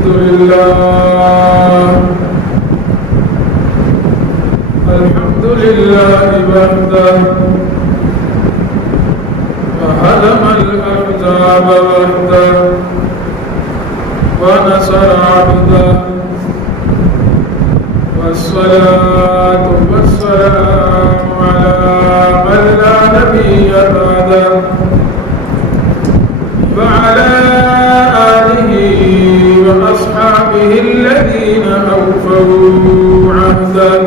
الحمد لله وحده وهزم الأحزاب وحده ونصر عبده والصلاة والسلام على من لا نبي بعده وعلى آله وأصحابه الذين أوفوا عهده.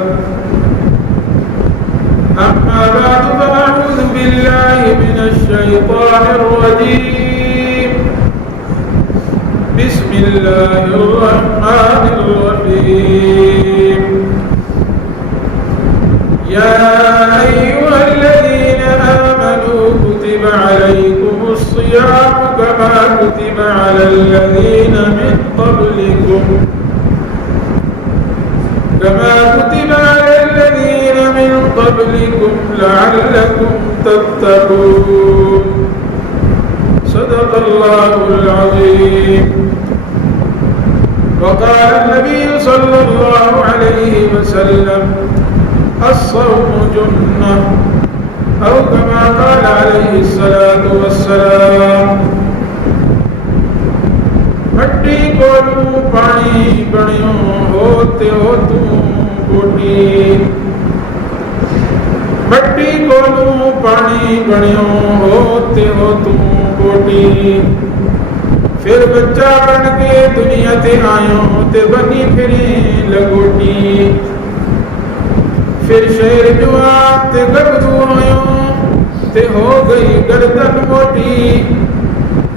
أما بعد فأعوذ بالله من الشيطان الرجيم. بسم الله الرحمن الرحيم. يا أيها الذين آمنوا كتب عليكم الصيام كما كتب على الذين من قبلكم لعلكم تتقون. صدق الله العظيم. وقال النبي صلى الله عليه وسلم الصوم جنة أو كما قال عليه الصلاة والسلام. مٹی کولوں پانی بنیوں ہوتے ہو تم بوٹی. مٹی کولوں پانی بنیوں ہوتے ہو تم بوٹی. پھر بچہ بن کے دنیا تے آیوں تے بنی پھریں لگوٹی. پھر شیر جوان تے گبرو ہویوں تے ہو گئی گردن موٹی.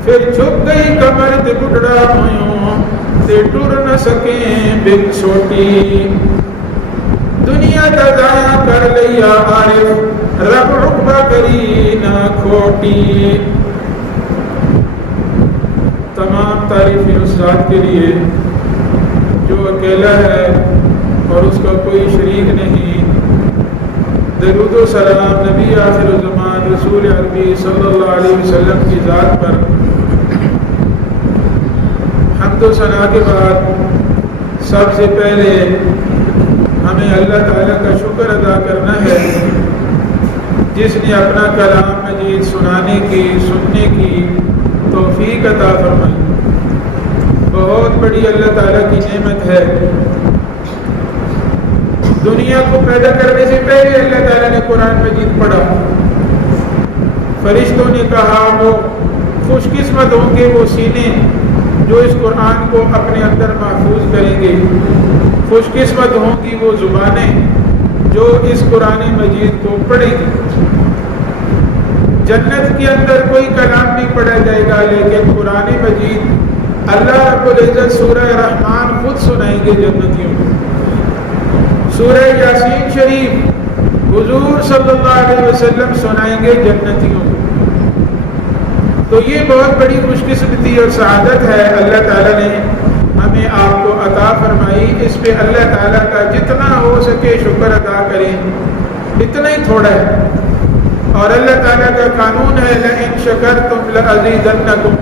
پھر چھپ گئی کمر تے بڑھڑا ہویوں تے ٹر نہ سکیں بن چھوٹی. دنیا دا ضائع کر لیا عارف رب عقبہ کری نہ کھوٹی. تمام تعریفیں اس ذات کے لیے جو اکیلا ہے اور اس کا کوئی شریک نہیں. درود و سلام نبی آخر الزمان رسول عربی صلی اللہ علیہ وسلم کی ذات پر. حمد و ثنا کے بعد سب سے پہلے ہمیں اللہ تعالیٰ کا شکر ادا کرنا ہے جس نے اپنا کلام مجید سنانے کی سننے کی توفیق عطا فرمائی. بہت بڑی اللہ تعالیٰ کی نعمت ہے. دنیا کو پیدا کرنے سے پہلے اللہ تعالیٰ نے قرآن مجید پڑھا. فرشتوں نے کہا وہ خوش قسمت ہوں گے وہ سینے جو اس قرآن کو اپنے اندر محفوظ کریں گے. خوش قسمت ہوں گی وہ زبانیں جو اس قرآن مجید کو پڑھیں گی. جنت کے اندر کوئی کلام نہیں پڑھا جائے گا لیکن قرآن مجید اللہ رب العزت سورہ رحمان خود سنائیں گے جنتیوں کو. سورہ یاسین شریف حضور صلی اللہ علیہ وسلم سنائیں گے جنتیوں کو. تو یہ بہت بڑی خوش قسمتی اور سعادت ہے اللہ تعالیٰ نے ہمیں آپ کو عطا فرمائی. اس پہ اللہ تعالیٰ کا جتنا ہو سکے شکر ادا کریں. اتنا ہی تھوڑا ہے. اور اللہ تعالیٰ کا قانون ہے لئن شکرتم لأزیدنکم.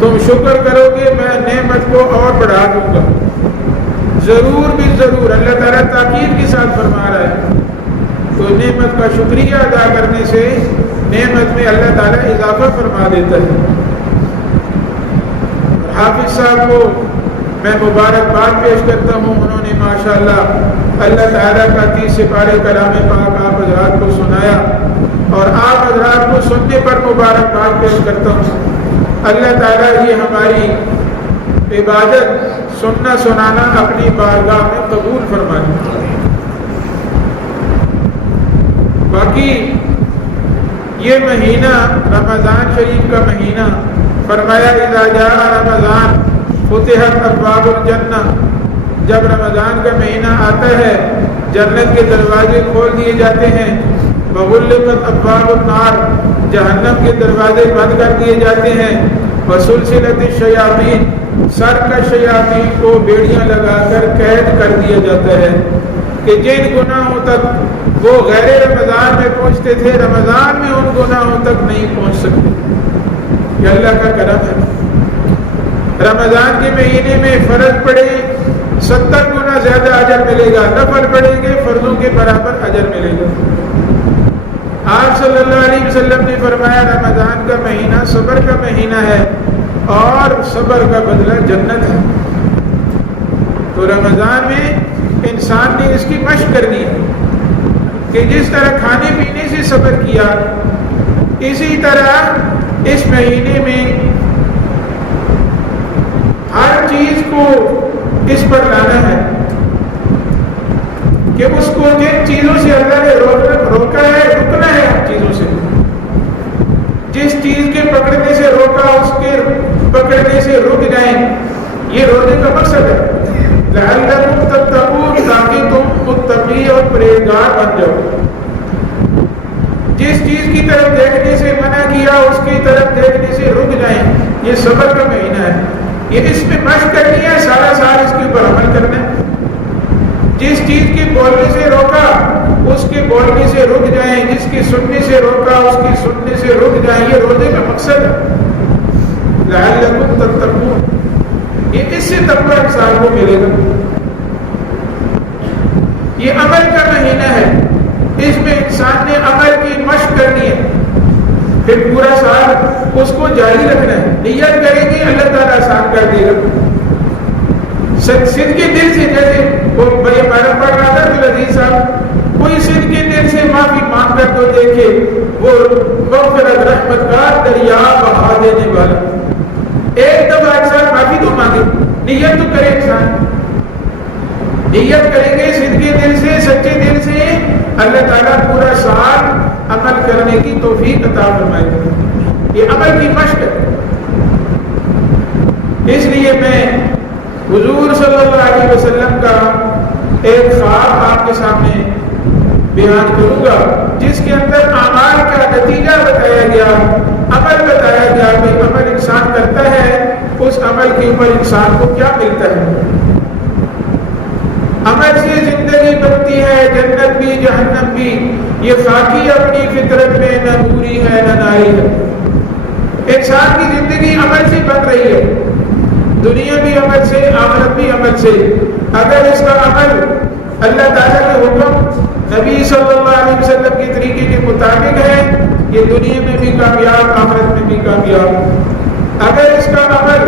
تم شکر کرو گے میں نعمت کو اور بڑھا دوں گا. ضرور بھی ضرور اللہ تعالیٰ تاکید کے ساتھ فرما رہا ہے. تو نعمت کا شکریہ ادا کرنے سے نعمت میں اللہ تعالیٰ اضافہ فرما دیتا ہے. حافظ صاحب کو میں مبارکباد پیش کرتا ہوں. انہوں نے ماشاءاللہ اللہ تعالیٰ کا 30 سپارے کلام پاک آپ حضرات کو سنایا اور آپ حضرات کو سننے پر مبارکباد پیش کرتا ہوں. اللہ تعالیٰ یہ ہماری عبادت سننا سنانا اپنی بارگاہ میں قبول فرمائے. باقی یہ مہینہ رمضان شریف کا مہینہ فرمایا اذا جاء رمضان فتحت ابواب الجنہ. جب رمضان کا مہینہ آتا ہے جنت کے دروازے کھول دیے جاتے ہیں. وغلقت ابواب النار. جہنم کے دروازے بند کر دیے جاتے ہیں. وسلسلت الشیاطین. سرکش شیاطین کو بیڑیاں لگا کر قید کر دیا جاتا ہے کہ جن گناہوں تک وہ غیر رمضان میں پہنچتے تھے رمضان میں ان گناہوں تک نہیں پہنچ سکتے. یہ اللہ کا کرم ہے. رمضان کے مہینے میں فرض پڑے 70 گنا زیادہ اجر ملے گا، نفل پڑھیں گے فرضوں کے برابر اجر ملے گا۔ آپ صلی اللہ علیہ وسلم نے فرمایا رمضان کا مہینہ صبر کا مہینہ ہے اور صبر کا بدلہ جنت ہے۔ تو رمضان میں انسان نے اس کی مشق کرنی ہے کہ جس طرح کھانے پینے سے صبر کیا، اسی طرح اس مہینے میں ہر چیز کو اس پر لانا ہے کہ اس کو جن چیزوں سے اللہ نے روکا ہے رکنا ہے ان چیزوں سے۔ جس چیز کے پکڑنے سے روکا اس کے پکڑنے سے رک جائیں، یہ روزے کا مقصد ہے۔ لعلکم تتقون، تاکہ تم متقی اور پرہیزگار بن جاؤ۔ جس چیز کی طرف دیکھنے سے منع کیا اس کی طرف دیکھنے سے رک جائیں، یہ صبر کا مہینہ ہے۔ یہ اس میں مشق کرنی ہے، سارا سال اس کے اوپر عمل کرنا ہے۔ جس چیز کے بولنے سے روکا اس کے بولنے سے رک جائیں، جس کے سننے سے روکا اس کے سننے سے رک جائیں، یہ روزے کا مقصد ہے۔ لعلکم تتقون، یہ اس سے تقوی انسان کو ملے گا۔ یہ عمل کا مہینہ ہے، اس میں انسان نے عمل کی مشق کرنی ہے، پھر پورا سال اس کو جاری رکھنا ہے۔ نیت کریں گے اللہ تعالیٰ آسان کر دے گا۔ صدق کے دل سے، جیسے وہ بھائی ہمارا پڑھ رہا تھا تو عزیز صاحب، کوئی صدق کے دل سے معافی مانگ کر تو دیکھے، وہ مغفرت رحمت کا دریا بہا دینے والا۔ ایک دفعہ انسان معافی تو مانگے، نیت تو کرے انسان، نیت کریں گے صدق کے دل سے، سچے دل سے، اللہ تعالیٰ پورا سال عمل کرنے کی توفیق عطا فرمائے گا۔ یہ عمل کی مشق ہے۔ اس لیے میں حضور صلی اللہ علیہ وسلم کا ایک خواب آپ کے سامنے بیان کروں گا، جس کے اندر اعمال کا نتیجہ بتایا گیا، عمل بتایا گیا کہ عمل انسان کرتا ہے اس عمل کے اوپر انسان کو کیا ملتا ہے۔ عمل سے زندگی بنتی ہے، جنت بھی جہنم بھی۔ یہ خاکی اپنی فطرت میں نہ نوری ہے نہ ناری ہے۔ انسان کی زندگی عمل سے بن رہی ہے، دنیا بھی عمل سے، آخرت بھی عمل سے۔ اگر اس کا عمل اللہ تعالیٰ کے حکم، نبی صلی اللہ علیہ وسلم کے طریقے کے مطابق ہے، یہ دنیا میں بھی کامیاب، آخرت میں بھی کامیاب۔ اگر اس کا عمل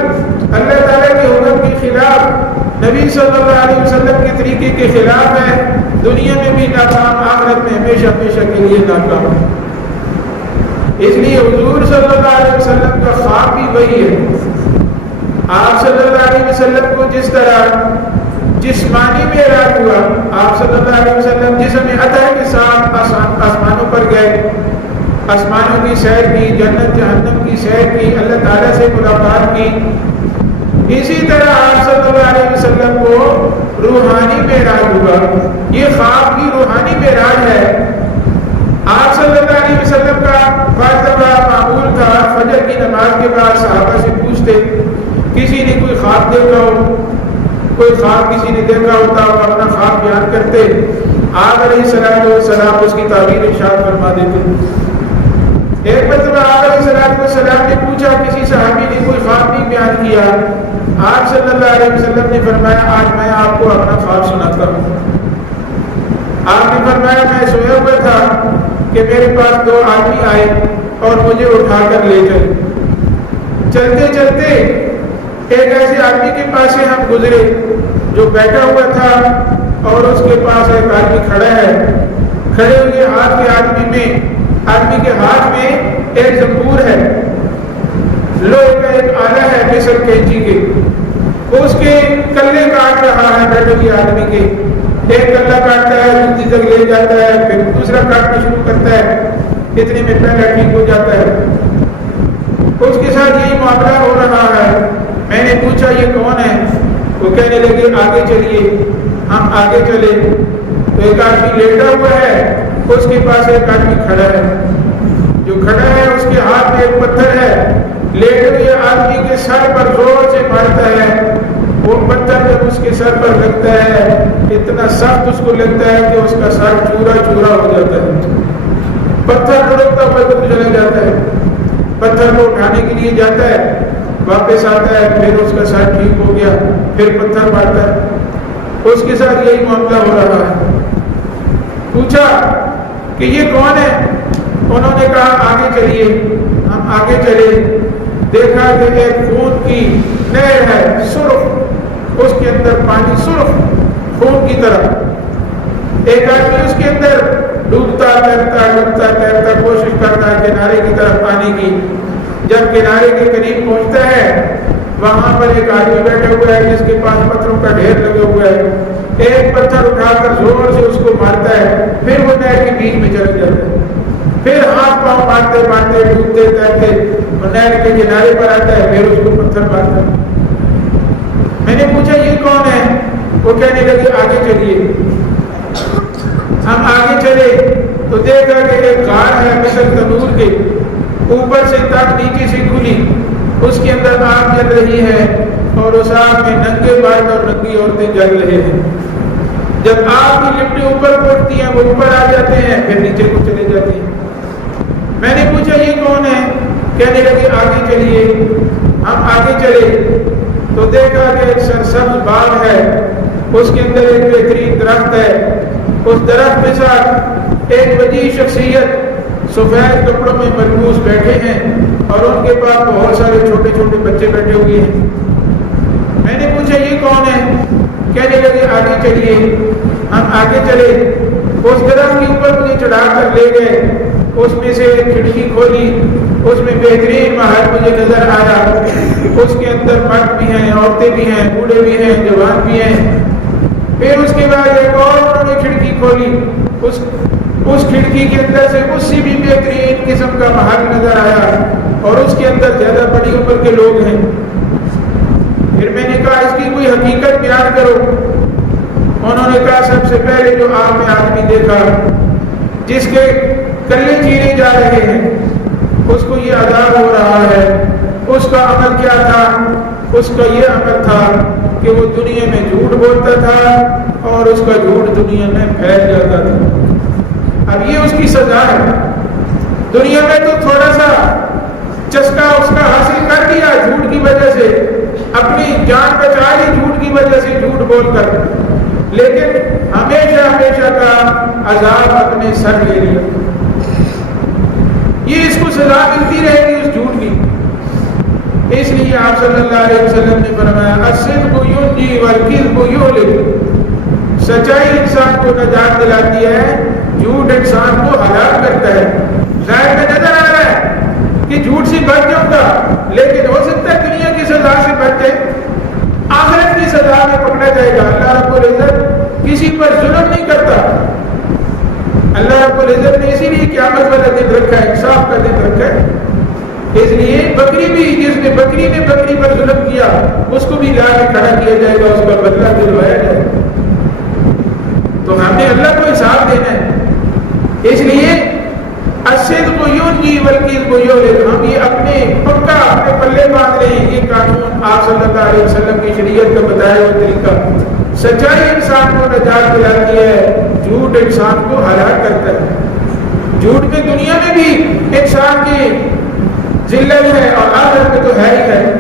اللہ تعالیٰ کے حکم کے خلاف، نبی صلی اللہ علیہ وسلم کے طریقے کے خلاف ہے، دنیا میں بھی ناکام، آخرت میں ہمیشہ ہمیشہ کے لیے ناکام۔ اس لیے حضور صلی اللہ علیہ وسلم کا خواب بھی وہی ہے۔ آپ صلی اللہ علیہ وسلم کو جس طرح جسمانی معراج ہوا، آپ صلی اللہ علیہ وسلم جسم عطا کے ساتھ آسمانوں پر گئے، آسمانوں کی سیر کی، جنت جہنم کی سیر کی، اللہ تعالیٰ سے ملاقات کی۔ اسی طرح آپ صلی اللہ علیہ وسلم کو روحانی معراج ہوا۔ یہ خواب کی روحانی معراج ہے۔ آپ صلی اللہ علیہ وسلم کا بعض دفعہ معمول تھا فجر کی نماز کے بعد صحابہ سے پوچھتے، کسی نے کوئی خواب دیکھا ہو، کوئی خواب کسی نے دیکھا ہوتا وہ اپنا خواب بیان کرتے، آپ علیہ السلام اس کی تعبیر ارشاد فرما دیتے۔ ایک مرتبہ آپ علیہ السلام نے پوچھا، کسی صحابی نے کوئی خواب نہیں بیان کیا، آپ صلی اللہ علیہ وسلم نے فرمایا آج میں آپ کو اپنا خواب سناتا ہوں۔ آپ نے فرمایا میں سویا ہوا تھا کہ میرے پاس دو آدمی آئے اور مجھے اٹھا کر لے گئے۔ چلتے چلتے ایک ایسے آدمی کے پاس سے ہم گزرے جو بیٹھا ہوا تھا اور اس کے پاس ایک آدمی کھڑا ہے۔ کھڑے ہوئے ہاتھ کے آدمی کے ہاتھ میں ایک زنبور ہے، لوہے کا ایک آلہ ہے مثل کینچی کے، وہ اس کے کلے کاٹ رہا ہے بیٹھے ہوئے آدمی کے۔ ایک کلا کاٹتا ہے، دوسری تک لے جاتا ہے، پھر دوسرا کاٹنا شروع کرتا ہے، اتنے میں پہلا ٹھیک ہو جاتا ہے۔ اس کے ساتھ یہی معاملہ ہو رہا ہے۔ میں نے پوچھا یہ کون ہے؟ وہ کہنے لگے آگے چلیے۔ ہم آگے چلے تو ایک آدمی لیٹا ہوا ہے، اس کے پاس ایک آدمی کھڑا ہے۔ جو کھڑا ہے اس کے ہاتھ میں ایک پتھر ہے، لیٹے ہوئے آدمی کے سر پر زور سے مارتا ہے۔ وہ پتھر جب اس کے سر پر لگتا ہے اتنا سخت اس کو لگتا ہے کہ اس کا سر چورا چورا ہو جاتا ہے۔ پتھر لڑکتا ہوا تو چلا جاتا ہے، پتھر کو اٹھانے کے لیے جاتا ہے واپس آتا ہے، پھر اس کا سر ٹھیک ہو گیا، پھر پتھر مارتا ہے۔ اس کے ساتھ یہی معاملہ ہو رہا ہے۔ پوچھا کہ یہ کون ہے؟ انہوں نے کہا آگے چلیے۔ ہم آگے چلے، دیکھا کہ ایک خون کی نہر ہے، سرخ، اس کے اندر پانی سرخ خون کی طرح۔ ایک آدمی اس کے اندر ڈوبتا تیرتا کوشش کرتا ہے کنارے کی طرف آنے کی۔ جب کنارے کے قریب پہنچتا ہے، وہاں پر ایک آدمی بیٹھا ہوا ہے جس کے پاس پتھروں کا ڈھیر لگا ہوا ہے۔ ایک پتھر اٹھا کر زور سے اس کو مارتا ہے، پھر وہ نہر کے بیچ میں چلا جاتا ہے۔ پھر ہاتھ پاؤں مارتے مارتے ڈوبتے تیرتے نہر کے کنارے پر آتا ہے، پھر اس کو پتھر مارتا ہے۔ میں نے پوچھا یہ کون ہے؟ وہ کہنے لگے آگے چلیے۔ ہم آگے چلے تو دیکھا کہ ایک غار ہے مثل تنور کے، اوپر سے تک نیچے سے کھلی، اس کے اندر آگ جل رہی ہے اور اس آگ میں ننگے مرد اور ننگی عورتیں جل رہے ہیں۔ جب آگ کی لپٹیں اوپر پڑتی ہیں وہ اوپر آ جاتے ہیں، پھر نیچے کو چلے جاتے ہیں۔ میں نے پوچھا یہ کون ہے؟ کہنے لگے آگے چلیے۔ ہم آگے چلے تو دیکھا کہ ایک سرسبز باغ ہے، اس کے اندر ایک بہترین درخت ہے۔ اس درخت کے ساتھ ایک وجیح شخصیت سفید کپڑوں میں ملبوس بیٹھے ہیں اور ان کے پاس بہت سارے چھوٹے چھوٹے بچے بیٹھے ہوئے ہیں۔ میں نے پوچھا یہ کون ہے؟ کہنے لگے آگے چلیے۔ ہم آگے چلے، اس درخت کے اوپر مجھے چڑھا کر لے گئے۔ اس میں سے ایک کھڑکی کھولی، اس میں بہترین محل مجھے نظر آیا۔ اس کے اندر مرد بھی ہیں، عورتیں بھی ہیں، بوڑھے بھی ہیں، جوان بھی ہیں۔ پھر اس کے بعد ایک اور انہوں نے کھڑکی کھولی، اس کھڑکی کے اندر سے اس سے بھی بہترین قسم کا محل نظر آیا اور اس کے اندر زیادہ بڑی عمر کے لوگ ہیں۔ پھر میں نے کہا اس کی کوئی حقیقت بیان کرو۔ انہوں نے کہا سب سے پہلے جو آپ نے آدمی دیکھا جس کے کلے چیرے جا رہے ہیں، اس کو یہ عذاب ہو رہا ہے۔ اس کا عمل کیا تھا؟ اس کا یہ عمل تھا کہ وہ دنیا میں جھوٹ بولتا تھا اور اس کا جھوٹ دنیا میں پھیل جاتا تھا۔ اب یہ اس کی سزا ہے۔ دنیا میں تو تھوڑا سا چسکا اس کا حاصل کر دیا جھوٹ کی وجہ سے، اپنی جان بچا لی جھوٹ کی وجہ سے، جھوٹ بول کر، لیکن ہمیشہ ہمیشہ کا عذاب اپنے سر لے لیا۔ یہ اس کو سزا ملتی رہے گی اس جھوٹ کی۔ اس لیے آپ صلی اللہ علیہ وسلم نے فرمایا الصدق ینجی والکذب یہلک، سچائی انسان کو نجات دلاتی ہے، جھوٹ انسان کو ہلاک کرتا ہے۔ ظاہر میں نظر آ رہا ہے کہ جھوٹ سے بچ جاؤں گا، لیکن ہو سکتا ہے دنیا کی سزا سے بچ جائے، آخرت کی سزا میں پکڑا جائے گا۔ اللہ رب العزت کسی پر ظلم نہیں کرتا۔ اللہ رب العزت نے اسی لیے قیامت والا دن رکھا ہے، انصاف کا دن رکھا ہے۔ اس لیے بکری بھی، جس نے بکری پر ظلم کیا اس کو بھی لا کے کھڑا کیا جائے گا، اس کا بدلہ دلوایا جائے گا۔ تو ہم نے اللہ کو حساب دینا ہے۔ اس لیے الصدق ینجی والکذب یہلک، ہم یہ اپنے پکا اپنے پلے باندھ رہے ہیں۔ یہ قانون آپ صلی اللہ علیہ وسلم کی شریعت کا بتایا ہوا طریقہ، سچائی انسان کو نجات دلاتی ہے، جھوٹ انسان کو ہلاک کرتا ہے۔ جھوٹ میں دنیا میں بھی انسان کی ذلت ہے اور آخرت میں تو ہے ہی ہے۔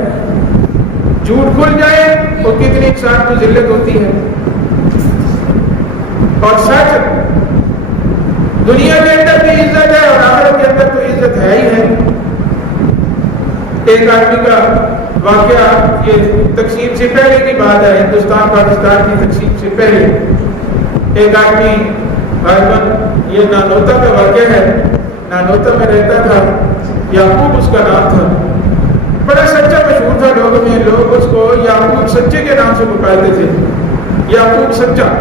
جھوٹ کھل جائے تو کتنی انسان کو ذلت ہوتی ہے، اور سچ دنیا کے اندر بھی عزت ہے اور آخرت کے اندر تو عزت ہے ہی ہے۔ ایک آدمی کا واقعہ، یہ تقسیم سے پہلے کی بات ہے، ہندوستان پاکستان کی تقسیم سے پہلے ایک آدمی غالباً یہ نانوتا کا واقعہ ہے، نانوتا میں رہتا تھا، یعقوب اس کا نام تھا، بڑا سچا مشہور تھا لوگوں میں، لوگ اس کو یعقوب سچے کے نام سے پکارتے تھے، یعقوب سچا۔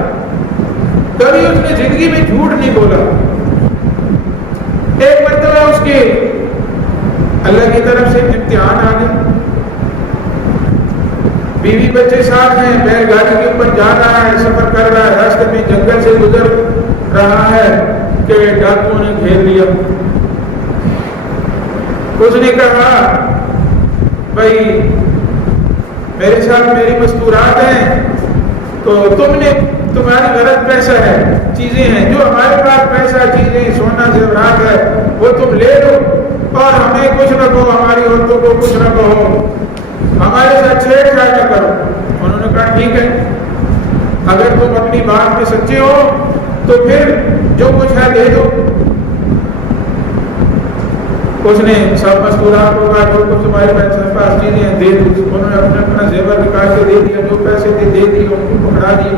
کبھی اس نے زندگی میں جھوٹ نہیں بولا۔ ایک مرتبہ اس کے اللہ کی طرف سے امتحان آ گیا، بیوی بچے ساتھ ہیں، بیل گاڑی کے اوپر جا رہا ہے، سفر کر رہا ہے، راستے میں جنگل سے گزر رہا ہے کہ ڈاکوؤں نے گھیر لیا۔ اس نے کہا بھائی میرے ساتھ میری مستورات ہیں، تو تمہاری غلط پیسہ ہے، چیزیں ہیں جو ہمارے پاس، پیسہ، چیزیں، سونا زیورات ہے، وہ تم لے لو اور ہمیں کچھ نہ کہو، ہماری عورتوں کو کچھ نہ کہو۔ ہمارے ساتھ چھیڑ چھاڑ نہ کرو۔ انہوں نے کہا ٹھیک ہے، اگر تم اپنی بات میں سچے ہو تو پھر جو کچھ ہے دے دو۔ اس نے سب مستورات کو کہا جو کچھ تمہارے پاس چیزیں ہیں دے دو۔ انہوں نے اپنا زیور نکال کے دے دیا، جو پیسے تھے دے دیے، ان کو پکڑا دیے۔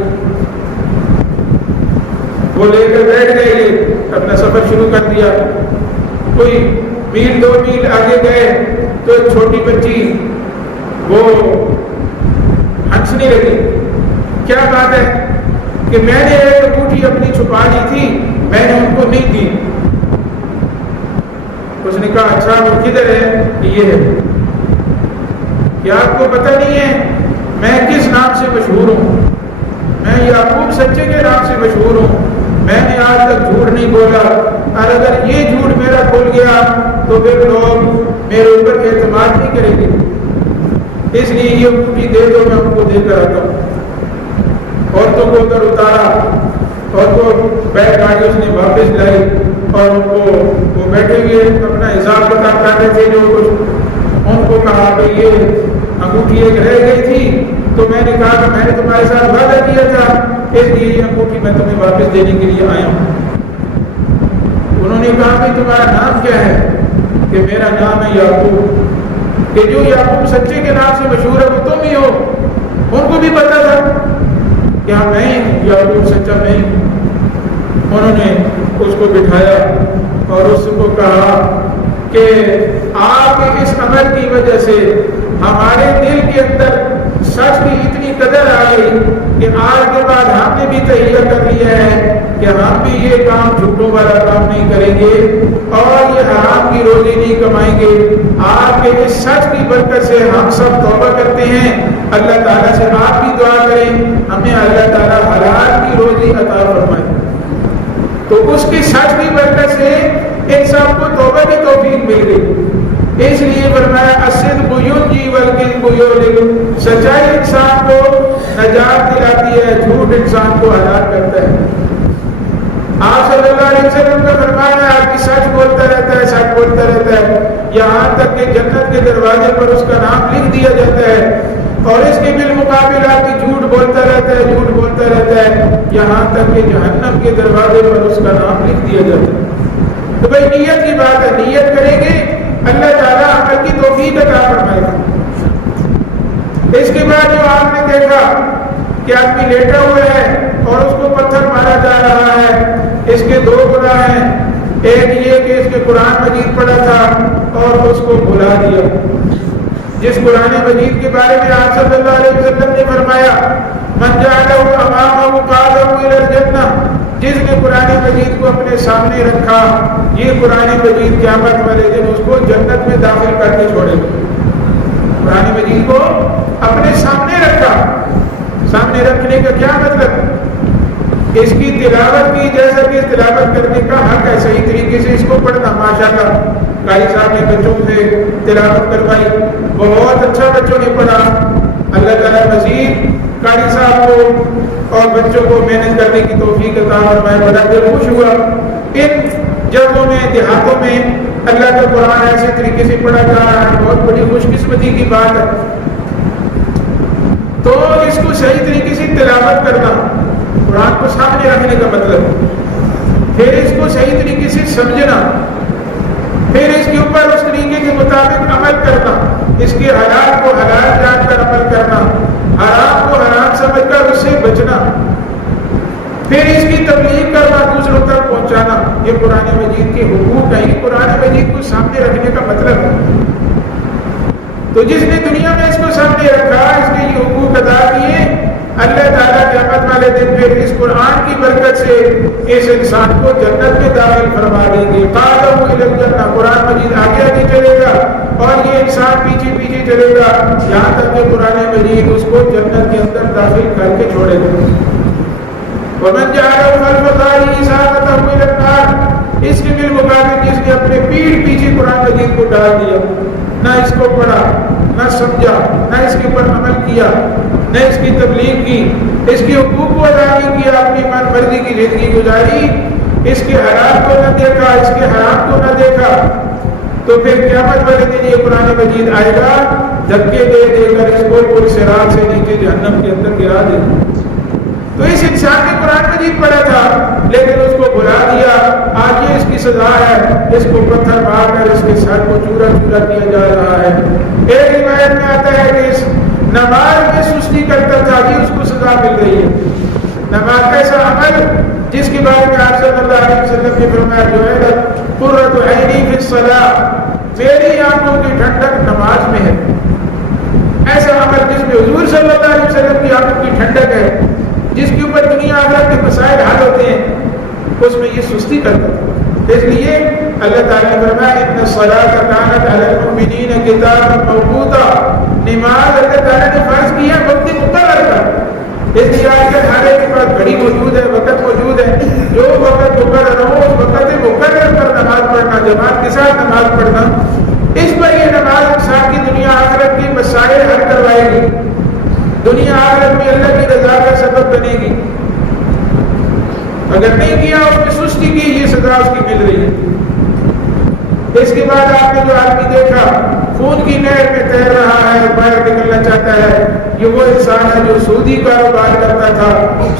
وہ لے کر بیٹھ گئے، یہ اپنا سفر شروع کر دیا۔ کوئی میل 2 میل آگے گئے تو ایک چھوٹی بچی وہ ہنسنے لگی۔ کیا بات ہے کہ میں نے ایک انگوٹھی اپنی چھپا لی تھی، میں نے ان کو نہیں دی۔ اس نے کہا اچھا وہ کدھر ہے؟ یہ ہے۔ کیا آپ کو پتہ نہیں ہے میں کس نام سے مشہور ہوں؟ میں یعقوب سچے کے نام سے مشہور ہوں۔ میں نے آج تک جھوٹ نہیں بولا، اور اگر یہ جھوٹ میرا کھل گیا تو پھر لوگ میرے اوپر اعتماد نہیں کریں گے، اس لیے یہ انگوٹھی دے دو، میں ان کو دے کر آتا ہوں۔ عورتوں کو ادھر اتارا اور وہ بیٹھ گاڑی اس نے واپس لائی، اور ان کو وہ بیٹھے ہوئے اپنا حساب کتاب کرتے تھے جو کچھ، ان کو کہا کہ یہ انگوٹھی ایک رہ گئی تھی تو میں نے کہا کہ میں نے تمہارے ساتھ وعدہ کیا تھا، اس لیے یہ انگوٹھی میں تمہیں واپس دینے کے لیے آیا ہوں۔ انہوں نے کہا کہ تمہارا نام کیا ہے؟ کہ میرا نام ہے یعقوب۔ کہ جو یعقوب سچے کے نام سے مشہور ہے وہ تم ہی ہو۔ ان کو بھی پتا تھا کہ ہاں میں ہی ہوں، یعقوب سچا میں ہی ہوں۔ انہوں نے اس کو بٹھایا اور اس کو کہا کہ آپ کے اس عمل کی وجہ سے ہمارے دل کے اندر سچ کی اتنی قدر آ گئی کہ آج کے بعد ہم نے بھی تہیہ کر لیا ہے کہ ہم بھی یہ کام جھوٹوں والا کام نہیں کریں گے اور یہ حرام کی روزی نہیں کمائیں گے۔ آپ کے اس سچ کی برکت سے ہم سب توبہ کرتے ہیں، اللہ تعالیٰ سے آپ بھی دعا کریں ہمیں اللہ تعالیٰ حلال کی روزی عطا فرمائے۔ تو اس کی سچ کی برکت سے ان سب کو توبہ کی توفیق مل گئی۔ اس لیے فرمایا الصدق ینجی والکذب یہلک، سچائی انسان کو نجات دلاتی ہے، جھوٹ انسان کو ہلاک کرتا ہے۔ آپ صلی اللہ علیہ وسلم کا فرمایا ہے آپ کی سچ بولتا رہتا ہے، سچ بولتا رہتا ہے، یہاں تک کہ جنت کے دروازے پر اس کا نام لکھ دیا جاتا ہے، اور اس کے بالمقابل آپ کی جھوٹ بولتا رہتا ہے، جھوٹ بولتا رہتا ہے، یہاں تک کہ جہنم کے دروازے پر اس کا نام لکھ دیا جاتا ہے۔ تو بھائی نیت کی بات ہے، نیت کریں گے اللہ تعالیٰ عمل کی توفیق عطا فرمائے گا۔ اس کے بعد جو آپ نے دیکھا کہ آدمی لیٹا ہوا ہے اور اس کو پتھر مارا جا رہا ہے، اس کے 2 گناہ ہیں۔ ایک یہ کہ اس کے قرآن مجید پڑھا تھا اور اس کو بھلا دیا۔ جس قرآن مجید کے بارے میں آپ صلی اللہ علیہ وسلم نے فرمایا من جعلہ امامہ قادہ الی الجنہ، جس نے قرآن مجید کو اپنے سامنے رکھا یہ قرآن مجید قیامت والے دن اس کو جنت میں داخل کر کے چھوڑے گا۔ قرآن مجید کو اپنے سامنے رکھا، سامنے رکھنے کا کیا مطلب؟ اس کی تلاوت کی، جیسا کہ تلاوت کرنے کا حق ہے، صحیح طریقے سے اس کو پڑھنا۔ ماشاءاللہ قاری صاحب نے بچوں سے تلاوت کروائی، بہت اچھا بچوں نے پڑھا۔ اللہ تعالیٰ مزید قاری صاحب کو اور بچوں کو محنت کرنے کی توفیق عطا فرمائے۔ بڑا دل خوش ہوا ان جگہوں میں، دیہاتوں میں اللہ کا قرآن ایسے طریقے سے پڑھا جا رہا ہے، بہت بڑی خوش قسمتی کی بات ہے۔ تو اس کو صحیح طریقے سے تلاوت کرنا، قرآن کو سامنے رکھنے کا مطلب، پھر اس کو صحیح طریقے سے سمجھنا، پھر اس کے اوپر اس طریقے کے مطابق عمل کرنا، اس کے حلال کو حلال جان کر عمل کرنا، حرام کو حرام سمجھ کر اس سے بچنا، پھر اس کی تبلیغ کرنا، دوسروں تک پہنچانا۔ یہ قرآن مجید کے حقوق ہیں، قرآن مجید کو سامنے رکھنے کا مطلب ہے۔ تو جس نے دنیا میں اس کو سامنے رکھا، اس کے یہ حقوق ادا کیے، اللہ تعالیٰ قیامت والے دن پھر اس قرآن کی برکت سے اس انسان کو جنت میں داخل فرما دیں گے۔ قادہ الی الجنہ، قرآن مجید آگے آگے چلے گا اور یہ انسان پیچھے پیچھے چلے گا، یہاں تک کہ قرآن مجید اس کو جنت کے اندر داخل کر کے چھوڑے گا۔ ومن جعلہ خلف ظہرہ ساقطہ الی النار، اس کے بالمقابل جس نے اپنے پیٹھ پیچھے قرآن مجید کو ڈال دیا، نہ اس کو پڑھا، نہ سمجھا، نہ اس کے اوپر عمل کیا، نہ اس کی تبلیغ کی، اس کے حقوق کو ادا نہیں کیا، اپنی من مرضی کی زندگی گزاری، اس کے حلال کو نہ دیکھا، اس کے حرام کو نہ دیکھا، تو پھر قیامت والے دن یہ قرآن مجید آئے گا دھکے دے دے کر اس کو پل صراط سے نیچے جہنم کے اندر گرا دے. تو اس انسان نے قرآن مجید پڑھا تھا لیکن اس کو بھلا دیا. آج یہ اس کی سزا ہے, اس کو پتھر مار کر اس کے سر کو چورا چورا کیا جا رہا ہے. ایک روایت میں آتا ہے کہ اس نماز میں سستی کرتا تھا, یہ اس کو سزا مل رہی ہے. نماز ایسا عمل جس کے بارے میں آپ صلی اللہ علیہ وسلم نے فرمایا جو ہے قرۃ عینی فی الصلاۃ, میری آنکھوں کی ٹھنڈک نماز میں ہے. ایسا عمل جس میں حضور صلی اللہ علیہ وسلم کی آنکھوں کی ٹھنڈک ہے, جس کے اوپر دنیا آخرت کے مسائل حل ہوتے ہیں, اس میں یہ سستی کرتا تھا. اس لیے اللہ تعالیٰ نے فرمایا ان الصلاۃ کانت علی المؤمنین کتابا موقوتا, نماز اللہ تعالیٰ نے فرض کی ہے وقت مقرر پر. اس لیے آج کل ہر ایک کے پاس گھڑی موجود ہے, وقت موجود ہے, جو وقت مقرر ہو اس وقت مقرر پر نماز پڑھنا, جماعت کے ساتھ نماز پڑھنا, اس پر یہ نماز انسان کی دنیا آخرت کی مسائل حل کروائے گی, دنیا آخرت میں اللہ کی رضا کا سبب بنے گی. اگر نہیں کیا اس نے سستی کی, یہ سزا اس کی مل رہی ہے. اس کے بعد آپ نے جو آدمی دیکھا خون کی نہر میں تیر رہا ہے, باہر نکلنا چاہتا ہے, یہ وہ انسان ہے جو سودی کاروبار کرتا تھا,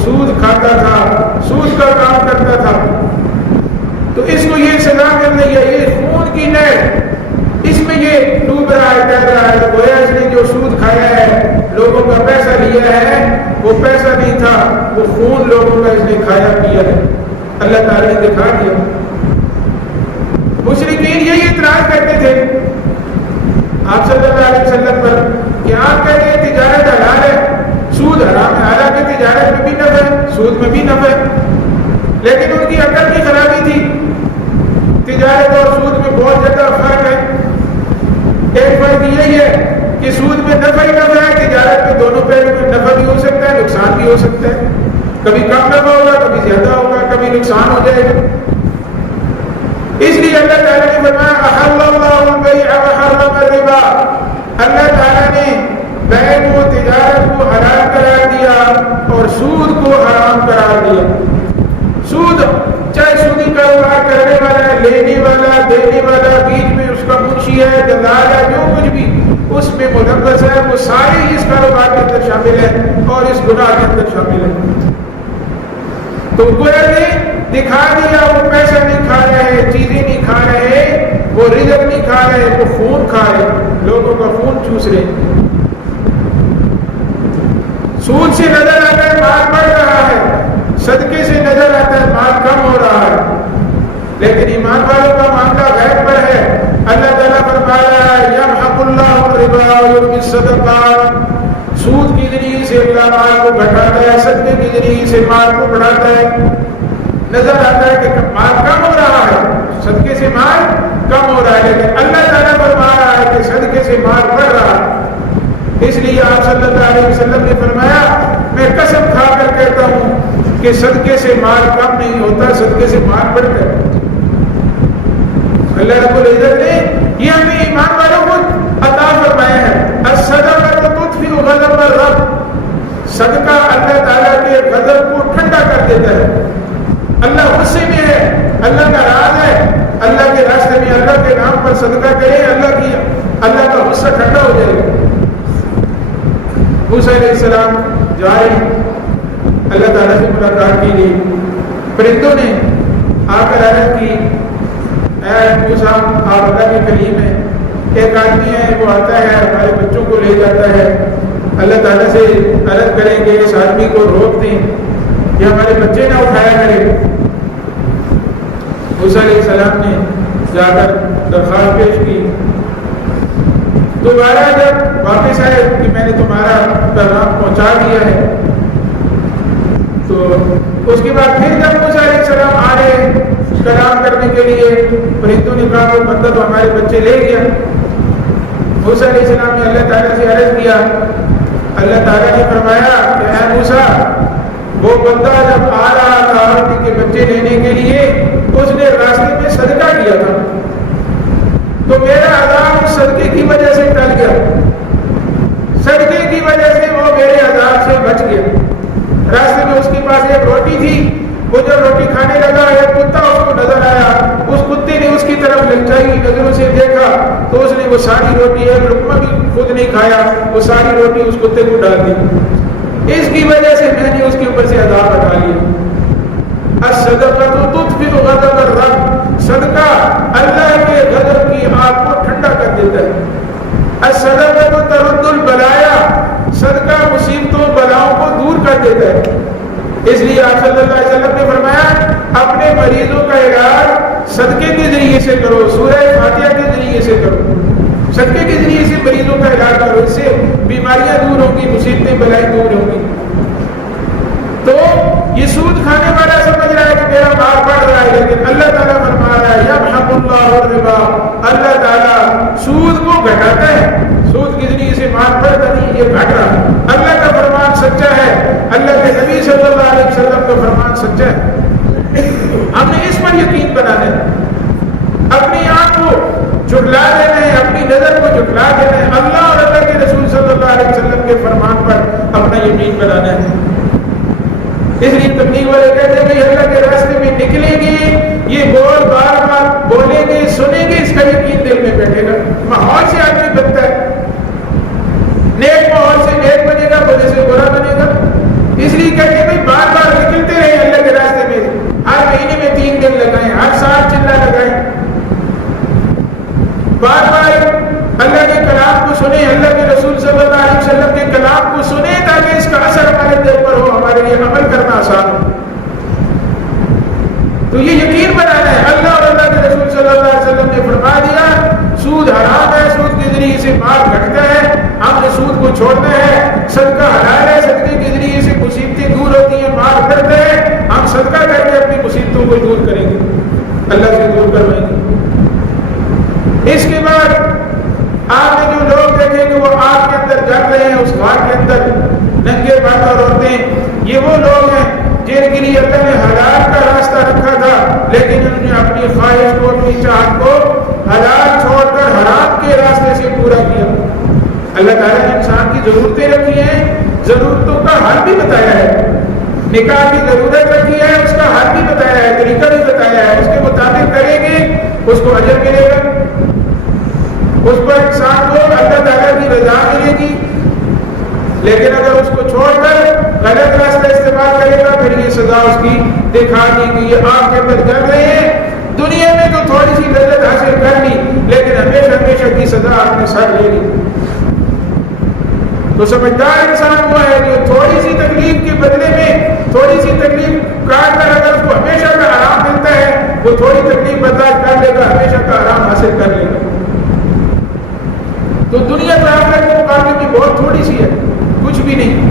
سود کھاتا تھا, سود کا کام کرتا تھا. تو اس کو یہ سزا مل رہی ہے. یہ خون کی نہر, اس میں یہ ڈوب رہا ہے, تیر رہا ہے. گویا اس نے جو سود کھایا ہے, لوگوں کا پیسہ لیا ہے, وہ پیسہ نہیں تھا, وہ خون لوگوں کا اس نے کھایا پیا ہے. اللہ تعالیٰ نے دکھا دیا. مشرکین یہی اعتراض کرتے تھے آپ صلی اللہ علیہ وسلم پر کہ آپ کہتے ہیں تجارت حلال ہے, سود حرام ہے. حالانکہ تجارت میں بھی نفع ہے, سود میں بھی نفع ہے, لیکن ان کی عقل کی خرابی تھی. تجارت اور سود میں بہت زیادہ فرق ہے. ایک فرق یہی ہے کہ سود میں نفع ہی نفع ہے, تجارت میں دونوں پہلو میں نفع بھی ہو سکتا ہے, نقصان بھی ہو سکتا ہے. کبھی کم نفع ہوگا, کبھی زیادہ ہوگا, کبھی نقصان ہو جائے گا. اس لیے اللہ تعالیٰ نے فرمایا احل اللہ البیع وحرم الربا, اللہ تعالیٰ نے بیع و تجارت کو حلال قرار دیا اور سود کو حرام قرار دیا. سود چاہے سودی کاروبار کرنے والا ہے, لینے والا, دینے والا, بیچ میں اس کا منشی ہے, دلال ہے, جو کچھ بھی اس میں ملوث ہے, وہ سارے اس کاروبار کے اندر شامل ہے اور اس گناہ کے اندر شامل ہے. تو گویا نے دکھا دیا وہ پیسہ نہیں کھا رہے, چیزیں نہیں کھا رہے, وہ رزق نہیں کھا رہے, وہ خون کھا رہے, لوگوں کا خون چوس رہے. سود سے نظر آتا ہے مال بڑھ رہا ہے, صدقے سے نظر آتا ہے مال کم ہو رہا ہے, لیکن ایمان والوں کا معاملہ غیب پر ہے. اللہ تعالیٰ فرما رہا ہے یمحق اللہ الربا ویربی الصدقات, سود کے ذریعے سے اللہ مال کو گھٹاتا ہے, صدقے کے ذریعے سے مال کو بڑھاتا ہے. نظر آتا ہے کہ مال کم ہو رہا ہے, صدقے سے مال کم ہو رہا ہے, لیکن اللہ تعالیٰ فرما رہا ہے کہ صدقے سے مال بڑھ رہا ہے. اس لیے آپ صلی اللہ علیہ وسلم نے فرمایا میں قسم کھا کر کہتا ہوں کہ صدقے سے مال کم نہیں ہوتا, صدقے سے مال بڑھتا ہے. اللہ رب العزت نے یہ ہمیں ایمان والوں کو عطا فرمایا ہے. الصدقۃ تطفئ غضب الرب, صدقہ اللہ تعالیٰ کے غضب کو ٹھنڈا کر دیتا ہے. اللہ غصے میں ہے, اللہ کا راز ہے, اللہ کے راستے میں اللہ کے نام پر صدقہ کرے, اللہ کا غصہ ٹھنڈا ہو جائے گا. موسیٰ علیہ السلام جائے, اللہ تعالیٰ سے ملاقات کی گئی. پرندوں نے آ کر عرض کی اے موسیٰ آپ اللہ کے کلیم ہیں. ایک آدمی ہے وہ آتا ہے ہمارے بچوں کو لے جاتا ہے, اللہ تعالیٰ سے عرض کریں کہ اس آدمی کو روک دیں, یہ ہمارے بچے نہ اٹھایا کرے. موسیٰ علیہ السلام نے جا کر درخواست پیش کی. دوبارہ جب واپس آئے کہ میں نے تمہارا پیغام پہنچا دیا ہے, تو اس کے بعد پھر جب موسیٰ علیہ السلام آ رہے کلام کرنے کے لیے, پرندوں نے کہا وہ بندہ تو ہمارے بچے لے گیا. موسیٰ علیہ السلام نے اللہ تعالیٰ سے عرض کیا. اللہ تعالیٰ نے فرمایا کہ اے موسیٰ وہ بندہ جب آ رہا تھا ان کے بچے لینے کے لیے, اس نے راستے میں صدقہ کیا تھا, تو میرا عذاب اس صدقے کی وجہ سے ٹل گیا, صدقے کی وجہ سے وہ میرے عذاب سے بچ گیا. راستے میں اس کے پاس ایک روٹی تھی, وہ جب روٹی کھانے لگا ایک کتا اس کو نظر آیا, اس کتے نے اس کی طرف سچائی کی نظروں سے دیکھا تو اس نے وہ ساری روٹی ایک لقمہ بھی خود نہیں کھایا، وہ ساری روٹی اس کتے کو ڈال دی. اس کی وجہ سے میں نے اس کے اوپر سے عذاب ہٹا لیا. الصدقۃ تطفئ غضب الرب، صدقہ اللہ کے غضب کی آگ کو ٹھنڈا کر دیتا ہے. الصدقۃ ترد البلایا، صدقہ مصیبتوں بلاؤں کو دور کر دیتا ہے. اس لیے آپ صلی اللہ علیہ وسلم نے فرمایا اپنے مریضوں کا علاج صدقے کے ذریعے سے کرو، سورہ فاتحہ کے ذریعے سے کرو، صدقے کے ذریعے سے مریضوں کا علاج کرو، اس سے بیماریاں دور ہوں گی، مصیبتیں بلائیں دور ہوں گی. تو یہ سود کھانے والا سمجھ رہا ہے کہ میرا مال بڑھ رہا ہے، لیکن اللہ تعالیٰ فرما رہا ہے یمحق اللہ الربا، اللہ تعالیٰ سود کو گھٹاتا ہے. سود کے ذریعے سے مال بڑھتا نہیں، یہ گھٹ رہا ہے. اللہ کا فرمان سچا ہے، اللہ کے نبی صلی اللہ علیہ وسلم کا فرمان سچا ہے. ہم نے اس پر یقین بنانا ہے، اپنی آنکھ کو جھٹلا دینا ہے، اپنی نظر کو جھٹلا دینا ہے، اللہ اور اللہ کے رسول صلی اللہ علیہ وسلم کے فرمان پر اپنا یقین بنانا ہے. اس لیے تبلیغ والے کہتے ہیں کہ اللہ کے راستے میں نکلیں گے، یہ بول بار بار بولیں گے، سنیں گے، اس کا یقین دل میں بیٹھے گا. ماحول سے آدمی بنتا ہے، نیک ماحول سے نیک بنے گا، برے سے برا بنے گا. اس لیے کہتے ہیں بار بار نکلتے رہے اللہ کے راستے میں، ہر مہینے میں 3 دن لگائیں، ہر سال چلا لگائیں، بار بار اللہ کے کلام کو سنیں، اللہ کے رسول صلی اللہ علیہ وسلم کے کلام کو سنیں تاکہ اس کا اثر ہمارے دل پر ہو، ہمارے لیے عمل کرنا آسان ہو. تو یہ یقین بنانا ہے. اللہ اور اللہ کے رسول صلی اللہ علیہ وسلم نے فرما دیا سود حرام ہے، سود کے ذریعے سے مال گھٹتا ہے، ہم نے سود کو چھوڑنا ہے. صدقہ حلال ہے، صدقے کے ذریعے سے مصیبتیں دور ہوتی ہیں، مال بڑھتا ہے، ہم صدقہ کر کے اپنی مصیبتوں کو دور کریں گے، اللہ سے دور کروائیں گے. اس کے بعد آپ نے جو لوگ دیکھے کہ وہ آگ کے اندر جل رہے ہیں، اس غار کے اندر ننگے بات اور عورتیں، یہ وہ لوگ ہیں جن کے لیے اللہ نے حلال کا راستہ رکھا تھا، لیکن انہوں نے اپنی خواہش کو، اپنی چاہت کو حلال چھوڑ کر حرام کے راستے سے پورا کیا. اللہ تعالیٰ نے انسان کی ضرورتیں رکھی ہیں، ضرورتوں کا حل بھی بتایا ہے. نکاح کی ضرورت رکھی ہے، اس کا حل بھی بتایا ہے، طریقہ بھی بتایا ہے. اس کے مطابق کریں گے اس کو اجر ملے گا، اس پر انسان کو اللہ تعالیٰ کی رضا ملے گی. لیکن اگر اس کو چھوڑ کر غلط راستہ استعمال کرے گا پھر یہ سزا اس کی دکھا دی کہ یہ آگ کے اندر جل رہے ہیں. دنیا میں تو تھوڑی سی لذت حاصل کر لی، لیکن ہمیشہ ہمیشہ کی سزا آپ نے سر لے لی. تو سمجھدار انسان وہ ہے جو تھوڑی سی تکلیف کے بدلے میں تھوڑی سی تکلیف کاٹ کر اگر اس کو ہمیشہ کا آرام ملتا ہے وہ تھوڑی تکلیف برداشت کر لے گا، ہمیشہ کا آرام حاصل کر لے گا. تو دنیا تو آخرت کے مقابلے میں بہت تھوڑی سی ہے، کچھ بھی نہیں.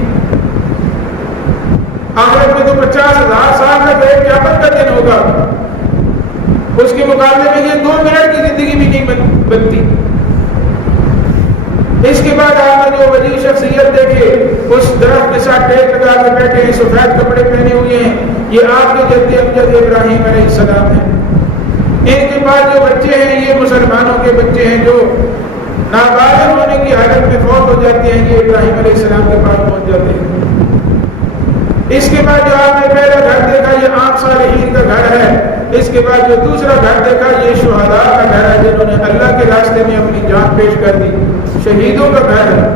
آخرت میں تو 50,000 سال کا جو قیامت کا دن ہوگا، اس کے مقابلے میں یہ 2 منٹ کی زندگی بھی نہیں بنتی. اس کے بعد آپ نے جو ولی شخصیت دیکھے اس درخت کے ساتھ ٹیک لگا کے بیٹھے ہیں، سفید کپڑے پہنے ہوئے ہیں، یہ آپ کے جد امجد ابراہیم علیہ السلام ہیں. ان کے بعد جو بچے ہیں یہ مسلمانوں کے بچے ہیں جو نابالغ ہونے کی حالت میں فوت ہو جاتے ہیں، یہ ابراہیم علیہ السلام کے پاس پہنچ جاتے ہیں. اس کے بعد جو آپ نے پہلا گھر دیکھا یہ عام صالحین کا گھر ہے. اس کے بعد جو دوسرا گھر دیکھا یہ شہداء کا گھر ہے جنہوں نے اللہ کے راستے میں اپنی جان پیش کر دی، شہیدوں کا گھر ہے.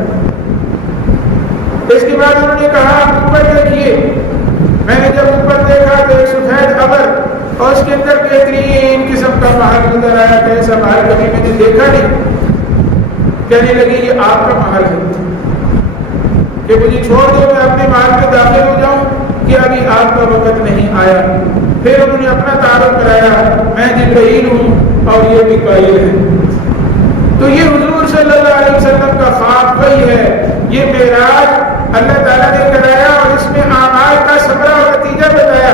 اس کے بعد انہوں نے کہا اوپر دیکھیے. میں نے جب اوپر دیکھا تو ایک سفید ابر اور اس کے اندر بہترین قسم کا محل نظر آیا کہ ایسا محل کبھی میں نے دیکھا نہیں. کہنے لگی یہ آپ کا محل ہے کہ مجھے چھوڑ دو میں اپنے محل میں داخل ہو جاؤں کہ ابھی آپ کا وقت نہیں آیا. پھر انہوں نے اپنا تعارف کرایا میں جبرائیل ہوں اور یہ میکائیل ہے. تو یہ حضور صلی اللہ علیہ وسلم کا خواب وہی ہے. یہ معراج اللہ تعالیٰ نے کرایا اور اس میں اعمال کا ثمرہ اور نتیجہ بتایا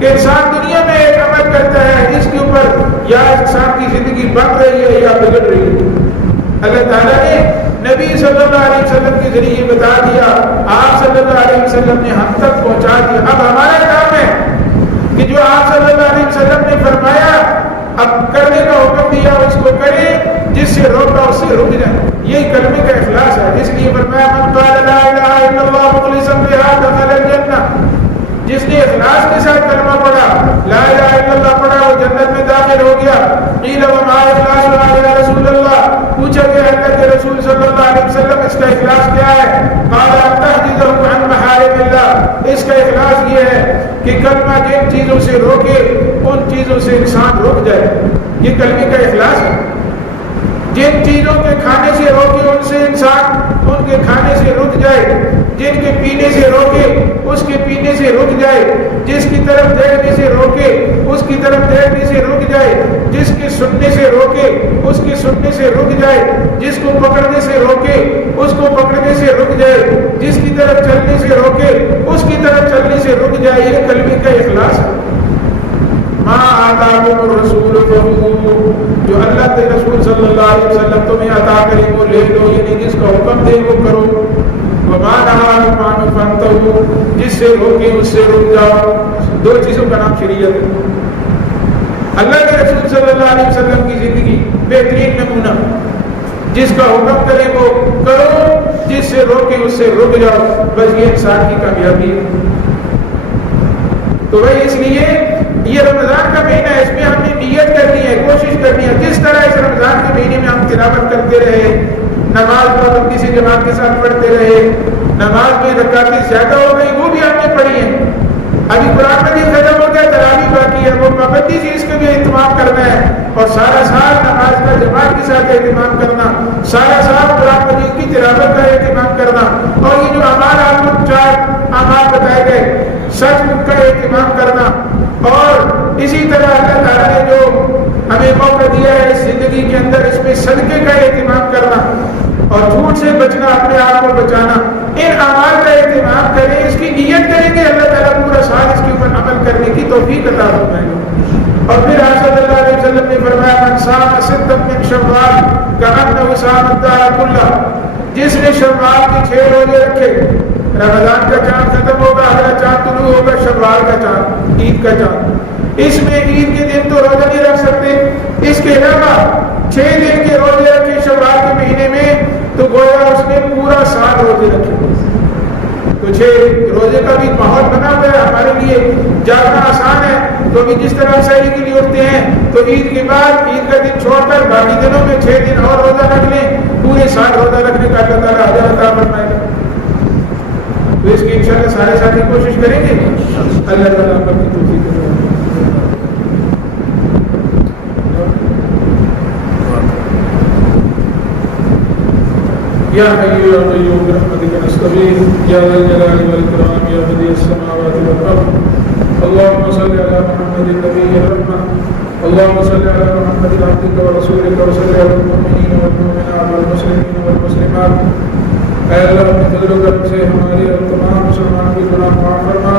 کہ انسان دنیا میں ایک عمل کرتا ہے جس کے اوپر یا انسان کی زندگی بن رہی ہے یا بگڑ رہی ہے. اللہ تعالیٰ نے نبی صلی اللہ علیہ وسلم کے ذریعے بتا دیا، آپ صلی اللہ علیہ وسلم نے ہم تک پہنچا دیا. اب ہمارا کام ہے کہ جو آپ صلی اللہ علیہ وسلم نے فرمایا اب کرنے کا حکم دیا اس کو کریں، جس سے روکا اس سے رک جائیں. یہی کلمے کا اخلاص ہے. اس لیے فرمایا من قال لا الہ الا اللہ مخلصا بها دخل الجنہ. جس نے اخلاص کے ساتھ کلمہ پڑھا، لا الہ الا اللہ پڑھا، وہ جنت میں داخل ہو گیا. قیل وما رسول صلی اللہ علیہ وسلم اس کا اخلاص کیا ہے؟ قال تحجزه عن محارم اللہ، اس کا اخلاص یہ ہے کہ کلمہ جن چیزوں سے روکے ان چیزوں سے انسان رک جائے، یہ کلمے کا اخلاص ہے۔ جن چیزوں کے کھانے سے روکے ان سے انسان ان کے کھانے سے رک جائے، جن کے پینے سے روکے اس کے پینے سے رک جائے، جس کی طرف دیکھنے سے روکے اس کی طرف دیکھنے سے رک جائے، جس کے سننے سے روکے اس کے سننے سے رک جائے، جس کو پکڑنے سے روکے اس کو پکڑنے سے رک جائے، جس کی طرف چلنے سے روکے اس کی طرف چلنے سے رک جائے، یہ کلمے کا اخلاص ہے۔ ما آتاکم الرسول فخذوہ، جو اللہ کے رسول صلی اللہ علیہ وسلم تمہیں عطا کرے وہ لے لو، یعنی جس کا حکم دے وہ کرو۔ وما نہاکم عنہ فانتہوا، جس سے روکے اس سے رک جاؤ۔ دو چیزوں کا نام شریعت ہے۔ اللہ کے رسول صلی اللہ علیہ وسلم کی زندگی بہترین نمونہ، جس کا حکم کرے وہ کرو، جس سے روکے اس سے رک جاؤ، بس یہ انسان کی کامیابی ہے۔ تو بھائی اس لیے یہ رمضان کا مہینہ ہے، اس میں ہم نے نیت کرنی ہے، کوشش کرنی ہے جس طرح اس رمضان کے مہینے میں ہم تلاوت کرتے رہے، نماز پابندی سے جماعت کے ساتھ پڑھتے رہے، نماز میں رکعتیں زیادہ ہو گئی وہ بھی ہم نے پڑھی ہیں، ابھی قرآن مجید ختم ہو گیا تراویح باقی ہے، وہ پابندی سے اس کا بھی اہتمام کرنا ہے، اور سارا سال نماز کا جماعت کے ساتھ اہتمام کرنا، سارا سال قرآن مجید کی تلاوت کا اہتمام کرنا، اور یہ جو اعمال آپ کو 4 اعمال بتائے گئے سچ کا اہتمام کرنا، اور اسی طرح اللہ تعالیٰ نے جو ہمیں موقع دیا ہے اس زندگی کے اندر اس میں صدقے کا اہتمام کرنا اور جھوٹ سے بچنا، اپنے آپ کو بچانا، ان اعمال کا اہتمام کریں، اس کی نیت کریں کہ اللہ تعالیٰ پورا سال اس کے اوپر عمل کرنے کی توفیق عطا فرمائے گا۔ اور پھر آپ صلی اللہ علیہ وسلم نے فرمایا من صام ستا من شوال کأنہ صام الدہر کلہ، جس نے شوال کے 6 روزے رکھے، رمضان کا چاند ختم ہوگا، اگلا چاند طلوع ہوگا، شوال کا چاند، عید کا چاند، اس میں عید کے دن تو روزہ نہیں رکھ سکتے، اس کے علاوہ 6 دن کے روزے رکھے شوال کے مہینے میں تو گویا اس نے پورا سال روزے رکھے۔ تو 6 روزے کا بھی ماحول بنا ہوا ہے ہمارے لیے، جاگنا آسان ہے، تو بھی جس طرح سحری کے لیے اٹھتے ہیں تو عید کے بعد عید کا دن چھوڑ کر باقی دنوں میں 6 دن اور روزہ رکھ لیں، پورے سال روزہ رکھنے کا اللہ تعالیٰ اجر عطا فرمائے گا۔ تو اس کی انشاءاللہ سارے ساتھی کوشش کریں گے، اللہ تعالیٰ ہم کی توفیق دے۔ یا حی یا قیوم برحمتک نستغیث یا ذا الجلال والاکرام یا بدیع السماوات والارض اللهم صل علی محمد نبی الرحمہ اللهم صل علی محمد عبدک ورسولک وصل علی المؤمنین والمؤمنات والمسلمین والمسلمات۔ اے اللہ اپنے فضل و کرم سے ہمارے اور تمام مسلمانوں کی گناہ معاف فرما،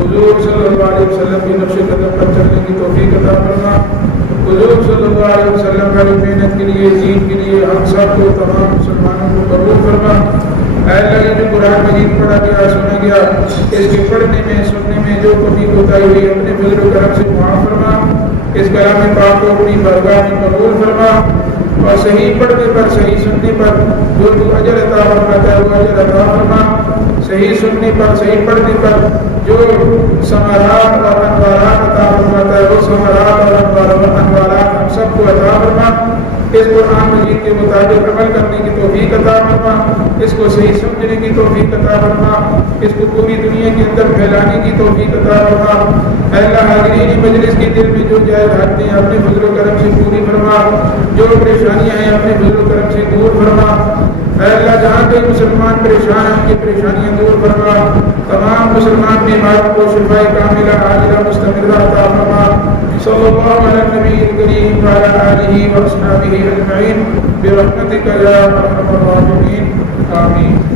حضور صلی اللہ علیہ وسلم کی نقش قدم پر چلنے کی توفیق عطا فرما، حضور صلی اللہ علیہ وسلم کی محنت کے لیے دین کے لیے ہم سب کو تمام مسلمانوں کو قبول فرما۔ اے اللہ یہ جو قرآن مجید پڑھا گیا سنا گیا اس کے پڑھنے میں سننے میں جو کمی کوتاہی ہوئی اپنے فضل و کرم سے معاف فرما، اس کلام پاک کو اپنی بارگاہ میں قبول فرما، اور صحیح پڑھنے پر صحیح سننے پر جو تو اجر عطا فرماتا ہے وہ اجر عطا فرما، صحیح سننے پر صحیح پڑھنے پر جو ثمرات اور انوارات عطا فرماتا ہے وہ ثمرات اور انوارات ہم سب کو عطا فرما، اس قرآن مجید کے مطابق عمل کرنے کی توفیق عطا فرما، اس کو صحیح سمجھنے کی توفیق عطا فرما، اس کو پوری دنیا کے اندر پھیلانے کی توفیق عطا فرما۔ اے اللہ حاضرین مجلس کے دل میں جو جائز حاجتیں ہیں اپنے فضل و کرم سے پوری فرما، جو پریشانیاں ہیں اپنے فضل و کرم سے دور فرما۔ اے اللہ جہاں کئی مسلمان پریشان ہیں ان کی پریشانیاں دور فرما، تمام مسلمان بیماروں کو شفاء کاملہ عاجلہ مستمرہ عطا فرما۔ صلی اللہ علی النبی الکریم وعلی آلہ واصحابہ اجمعین برحمتک یا ارحم الراحمین، آمین۔